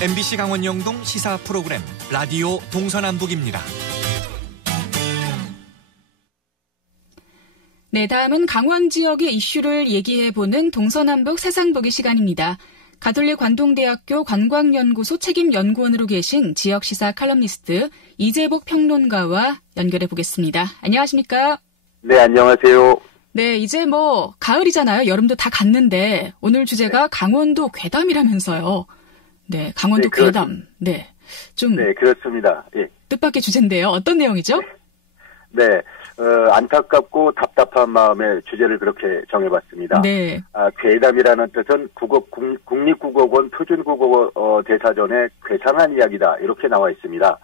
MBC 강원 영동 시사 프로그램 라디오 동서남북입니다. 네, 다음은 강원 지역의 이슈를 얘기해보는 동서남북 세상보기 시간입니다. 가톨릭 관동대학교 관광연구소 책임연구원으로 계신 지역시사 칼럼니스트 이재복 평론가와 연결해보겠습니다. 안녕하십니까? 네, 안녕하세요. 네, 이제 가을이잖아요. 여름도 다 갔는데 오늘 주제가 강원도 괴담이라면서요. 네, 강원도 괴담. 네, 네, 그렇습니다. 예. 뜻밖의 주제인데요. 어떤 내용이죠? 네, 안타깝고 답답한 마음에 주제를 그렇게 정해봤습니다. 네. 괴담이라는 뜻은 국립국어원 표준국어 대사전에 괴상한 이야기다 이렇게 나와 있습니다.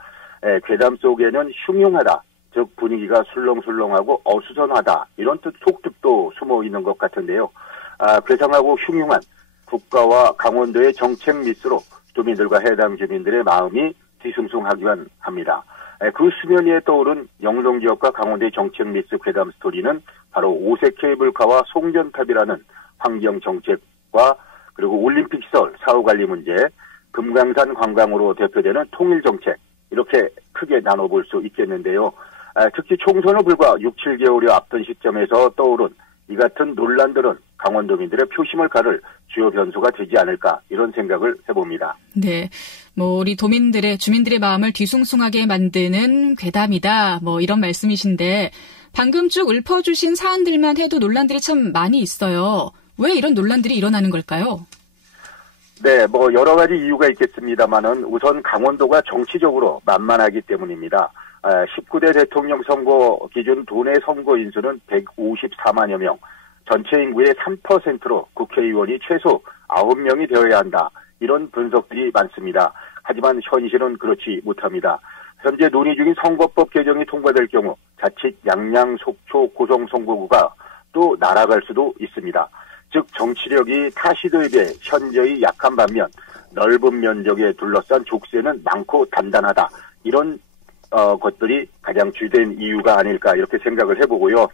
괴담 속에는 흉흉하다, 즉 분위기가 술렁술렁하고 어수선하다 이런 속뜻도 숨어 있는 것 같은데요. 괴상하고 흉흉한 국가와 강원도의 정책 미스로 도민들과 해당 주민들의 마음이 뒤숭숭하기만 합니다. 그 수면 위에 떠오른 영동 지역과 강원도의 정책 미스 괴담 스토리는 바로 오색 케이블카와 송전탑이라는 환경 정책과 그리고 올림픽 시설 사후 관리 문제, 금강산 관광으로 대표되는 통일 정책 이렇게 크게 나눠볼 수 있겠는데요. 특히 총선을 불과 6, 7개월여 앞둔 시점에서 떠오른 이 같은 논란들은 강원도민들의 표심을 가를 주요 변수가 되지 않을까 이런 생각을 해봅니다. 네, 우리 주민들의 마음을 뒤숭숭하게 만드는 괴담이다 이런 말씀이신데 방금 쭉 읊어주신 사안들만 해도 논란들이 참 많이 있어요. 왜 이런 논란들이 일어나는 걸까요? 네, 여러 가지 이유가 있겠습니다만은 우선 강원도가 정치적으로 만만하기 때문입니다. 19대 대통령 선거 기준 도내 선거 인수는 154만여 명, 전체 인구의 3%로 국회의원이 최소 9명이 되어야 한다. 이런 분석들이 많습니다. 하지만 현실은 그렇지 못합니다. 현재 논의 중인 선거법 개정이 통과될 경우 자칫 양양, 속초, 고성 선거구가 또 날아갈 수도 있습니다. 즉 정치력이 타 시도에 비해 현저히 약한 반면 넓은 면적에 둘러싼 족쇄는 많고 단단하다. 이런 것들이 가장 주된 이유가 아닐까 이렇게 생각을 해보고요.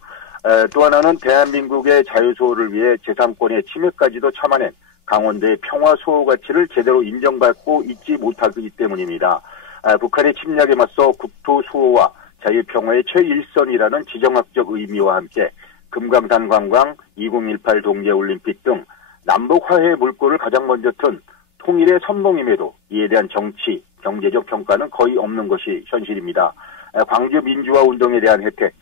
또 하나는 대한민국의 자유수호를 위해 제3권의 침해까지도 참아낸 강원도의 평화 수호 가치를 제대로 인정받고 있지 못하기 때문입니다. 북한의 침략에 맞서 국토 수호와 자유평화의 최일선이라는 지정학적 의미와 함께 금강산 관광, 2018 동계올림픽 등 남북 화해의 물꼬를 가장 먼저 튼 통일의 선봉임에도 이에 대한 정치, 경제적 평가는 거의 없는 것이 현실입니다. 광주 민주화 운동에 대한 혜택,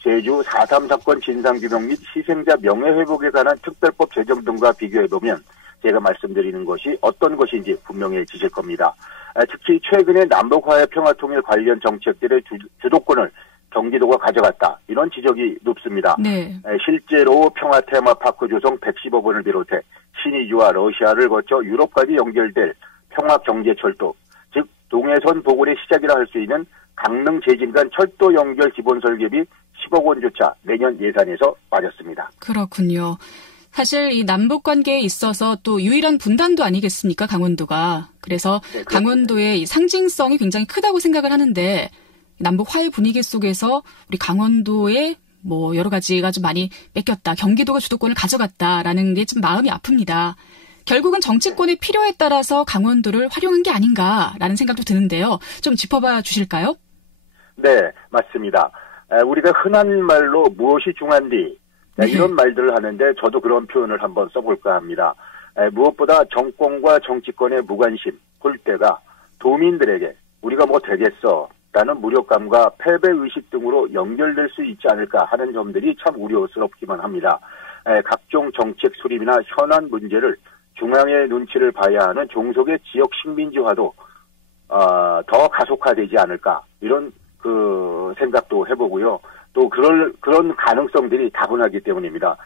제주 4.3 사건 진상규명 및 희생자 명예회복에 관한 특별법 제정 등과 비교해보면 제가 말씀드리는 것이 어떤 것인지 분명해지실 겁니다. 특히 최근에 남북화해 평화통일 관련 정책들의 주도권을 경기도가 가져갔다. 이런 지적이 높습니다. 네. 실제로 평화 테마파크 조성 110억 원을 비롯해 신의주와 러시아를 거쳐 유럽까지 연결될 평화경제철도, 즉 동해선 보건의 시작이라 할 수 있는 강릉 제진간 철도 연결 기본 설계비 10억 원조차 내년 예산에서 빠졌습니다. 그렇군요. 사실 이 남북 관계에 있어서 또 유일한 분단도 아니겠습니까, 강원도가. 그래서 네, 강원도의 이 상징성이 굉장히 크다고 생각을 하는데 남북 화해 분위기 속에서 우리 강원도의 여러 가지가 좀 많이 뺏겼다. 경기도가 주도권을 가져갔다라는 게 좀 마음이 아픕니다. 결국은 정치권의 필요에 따라서 강원도를 활용한 게 아닌가라는 생각도 드는데요. 좀 짚어봐 주실까요? 네, 맞습니다. 우리가 흔한 말로 무엇이 중한디 이런 말들을 하는데 저도 그런 표현을 한번 써볼까 합니다. 무엇보다 정권과 정치권의 무관심, 홀대가 도민들에게 우리가 되겠어 라는 무력감과 패배의식 등으로 연결될 수 있지 않을까 하는 점들이 참 우려스럽기만 합니다. 각종 정책 수립이나 현안 문제를 중앙의 눈치를 봐야 하는 종속의 지역 식민지화도 더 가속화되지 않을까 이런 생각도 해보고요. 또 그런 가능성들이 다분하기 때문입니다.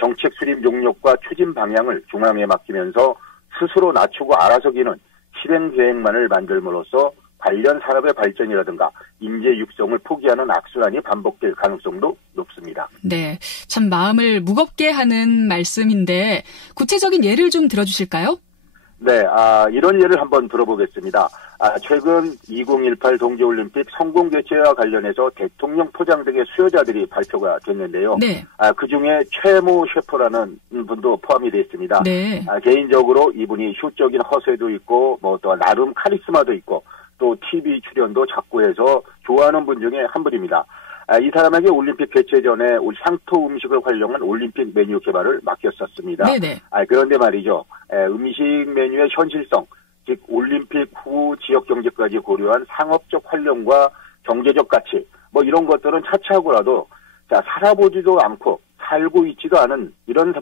정책 수립 용역과 추진 방향을 중앙에 맡기면서 스스로 낮추고 알아서 기는 실행 계획만을 만들므로써 관련 산업의 발전이라든가 인재 육성을 포기하는 악순환이 반복될 가능성도 높습니다. 네, 참 마음을 무겁게 하는 말씀인데 구체적인 예를 좀 들어주실까요? 네, 이런 예를 한번 들어보겠습니다. 최근 2018 동계올림픽 성공 개최와 관련해서 대통령 포장 등의 수여자들이 발표가 됐는데요. 네. 그중에 최모 셰프라는 분도 포함이 되어 있습니다. 네. 개인적으로 이분이 효적인 허세도 있고 뭐 또 나름 카리스마도 있고 또 TV 출연도 자꾸 해서 좋아하는 분 중에 한 분입니다. 이 사람에게 올림픽 개최 전에 향토 음식을 활용한 올림픽 메뉴 개발을 맡겼었습니다. 네네. 그런데 말이죠. 음식 메뉴의 현실성, 즉 올림픽 후 지역 경제까지 고려한 상업적 활용과 경제적 가치, 뭐 이런 것들은 차치하고라도 살아보지도 않고 살고 있지도 않은 이런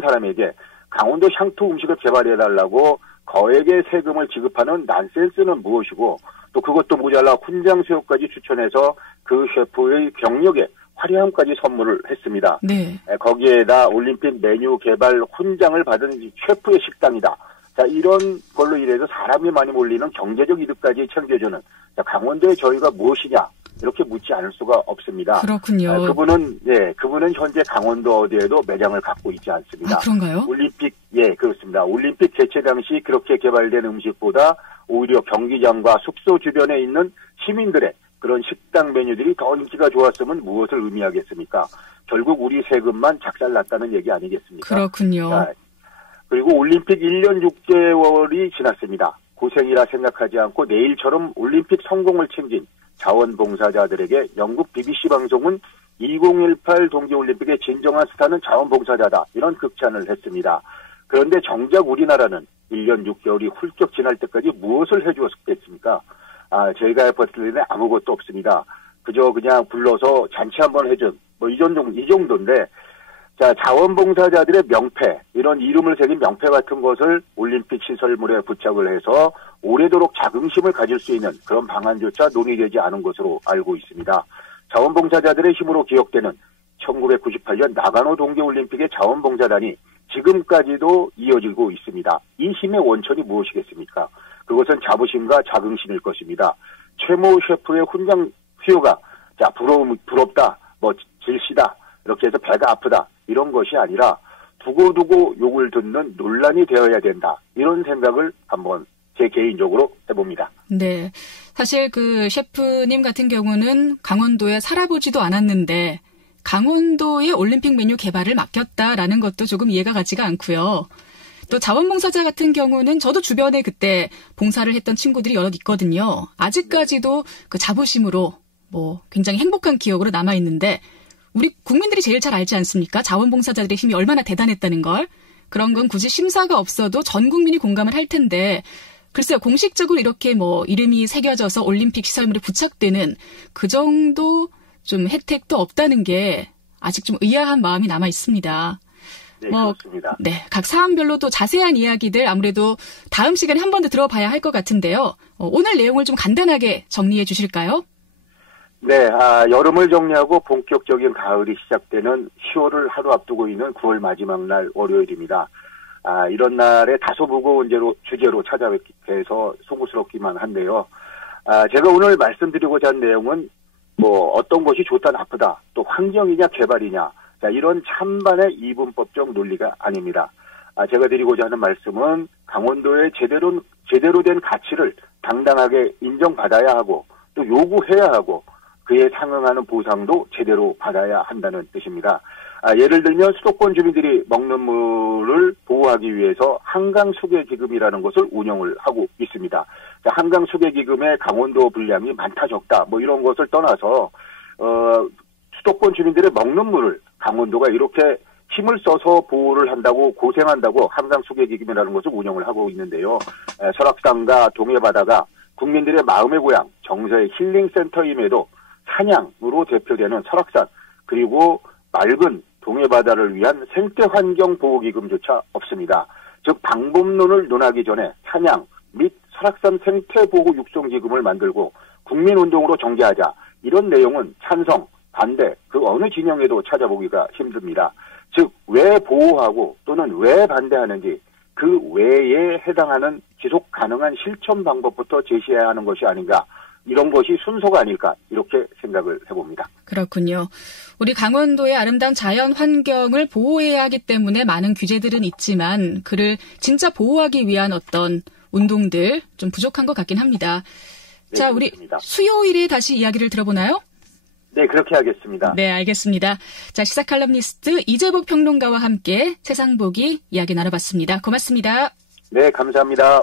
사람에게 강원도 향토 음식을 개발해달라고 거액의 세금을 지급하는 난센스는 무엇이고, 또 그것도 모자라 훈장 수여까지 추천해서 그 셰프의 경력에 화려함까지 선물을 했습니다. 네. 거기에다 올림픽 메뉴 개발 훈장을 받은 셰프의 식당이다. 이런 걸로 인해서 사람이 많이 몰리는 경제적 이득까지 챙겨주는 강원도의 저희가 무엇이냐 이렇게 묻지 않을 수가 없습니다. 그렇군요. 그분은 현재 강원도 어디에도 매장을 갖고 있지 않습니다. 그런가요? 그렇습니다. 올림픽 개최 당시 그렇게 개발된 음식보다 오히려 경기장과 숙소 주변에 있는 시민들의 그런 식당 메뉴들이 더 인기가 좋았으면 무엇을 의미하겠습니까? 결국 우리 세금만 작살났다는 얘기 아니겠습니까? 그렇군요. 그리고 올림픽 1년 6개월이 지났습니다. 고생이라 생각하지 않고 내일처럼 올림픽 성공을 챙긴 자원봉사자들에게 영국 BBC 방송은 2018 동계올림픽의 진정한 스타는 자원봉사자다, 이런 극찬을 했습니다. 그런데 정작 우리나라는 1년 6개월이 훌쩍 지날 때까지 무엇을 해주었겠습니까? 저희가 봤을 때는 아무것도 없습니다. 그저 그냥 불러서 잔치 한번 해준 이 정도인데, 자원봉사자들의 명패, 이런 이름을 새긴 명패 같은 것을 올림픽 시설물에 부착을 해서 오래도록 자긍심을 가질 수 있는 그런 방안조차 논의되지 않은 것으로 알고 있습니다. 자원봉사자들의 힘으로 기억되는 1998년 나가노 동계올림픽의 자원봉사단이 지금까지도 이어지고 있습니다. 이 힘의 원천이 무엇이겠습니까? 그것은 자부심과 자긍심일 것입니다. 최모 셰프의 훈장 수요가 부럽다, 질시다, 이렇게 해서 배가 아프다, 이런 것이 아니라 두고두고 욕을 듣는 논란이 되어야 된다, 이런 생각을 한번 제 개인적으로 해봅니다. 네. 사실 그 셰프님 같은 경우는 강원도에 살아보지도 않았는데 강원도의 올림픽 메뉴 개발을 맡겼다라는 것도 조금 이해가 가지가 않고요. 또 자원봉사자 같은 경우는 저도 주변에 그때 봉사를 했던 친구들이 여럿 있거든요. 아직까지도 그 자부심으로 굉장히 행복한 기억으로 남아있는데, 우리 국민들이 제일 잘 알지 않습니까? 자원봉사자들의 힘이 얼마나 대단했다는 걸. 그런 건 굳이 심사가 없어도 전 국민이 공감을 할 텐데, 글쎄요, 공식적으로 이렇게 이름이 새겨져서 올림픽 시설물에 부착되는 그 정도 좀 혜택도 없다는 게 아직 좀 의아한 마음이 남아 있습니다. 네, 그렇습니다. 네, 각 사안별로 또 자세한 이야기들 아무래도 다음 시간에 한 번 더 들어봐야 할 것 같은데요. 오늘 내용을 좀 간단하게 정리해 주실까요? 네, 여름을 정리하고 본격적인 가을이 시작되는 10월을 하루 앞두고 있는 9월 마지막 날 월요일입니다. 이런 날에 다소 무거운 주제로 찾아뵈서 송구스럽기만 한데요. 제가 오늘 말씀드리고자 한 내용은 어떤 것이 좋다 나쁘다, 또 환경이냐 개발이냐, 이런 찬반의 이분법적 논리가 아닙니다. 제가 드리고자 하는 말씀은 강원도의 제대로 된 가치를 당당하게 인정받아야 하고 또 요구해야 하고 그에 상응하는 보상도 제대로 받아야 한다는 뜻입니다. 예를 들면 수도권 주민들이 먹는 물을 보호하기 위해서 한강수계기금이라는 것을 운영을 하고 있습니다. 한강수계기금의 강원도 분량이 많다 적다 이런 것을 떠나서 수도권 주민들의 먹는 물을 강원도가 이렇게 힘을 써서 보호를 한다고 고생한다고 한강수계기금이라는 것을 운영을 하고 있는데요. 설악산과 동해바다가 국민들의 마음의 고향, 정서의 힐링센터임에도 산양으로 대표되는 설악산, 그리고 맑은 동해바다를 위한 생태환경보호기금조차 없습니다. 즉 방법론을 논하기 전에 산양 및 설악산 생태보호육성기금을 만들고 국민운동으로 전개하자, 이런 내용은 찬성, 반대 그 어느 진영에도 찾아보기가 힘듭니다. 즉 왜 보호하고 또는 왜 반대하는지 그 왜에 해당하는 지속 가능한 실천 방법부터 제시해야 하는 것이 아닌가, 이런 것이 순서가 아닐까, 이렇게 생각을 해봅니다. 그렇군요. 우리 강원도의 아름다운 자연 환경을 보호해야 하기 때문에 많은 규제들은 있지만 그를 진짜 보호하기 위한 어떤 운동들 좀 부족한 것 같긴 합니다. 네, 자, 그렇습니다. 우리 수요일에 다시 이야기를 들어보나요? 네, 그렇게 하겠습니다. 네, 알겠습니다. 자, 시사칼럼니스트 이재복 평론가와 함께 세상 보기 이야기 나눠봤습니다. 고맙습니다. 네, 감사합니다.